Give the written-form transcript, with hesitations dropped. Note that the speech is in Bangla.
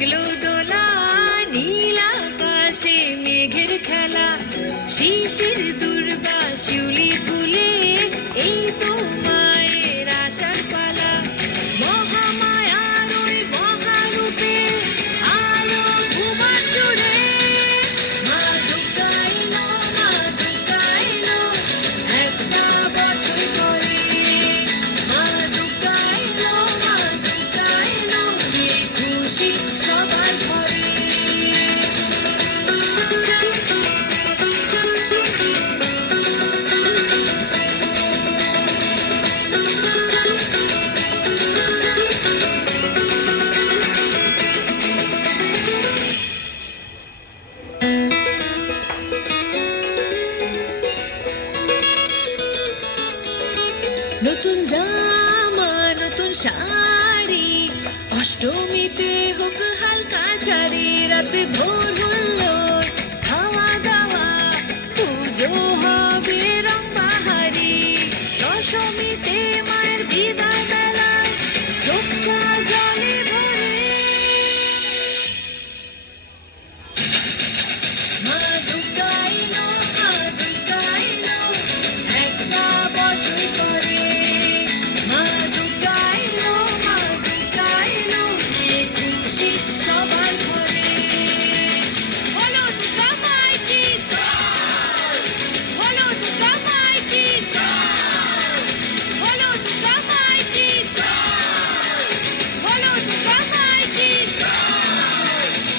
লাগলো দোলা, নীল আকাশে মেঘের খেলা, শিশির দুর্বা শিউলি ফুলে, এই তো মায়ের আশার পালা। মহামায়ার ওই মহারূপে আলো ভুবন জুড়ে, মা দুর্গা এলো, মা দুর্গা এলো, একটা বছর পরে। মা দুর্গা এলো, মা দুর্গা এলো, এই খুশি সবার ঘরে। নতুন জামা, নতুন শাড়ি, অষ্টমীতে হোক হালকা ঝাড়ি, রাতে ভোর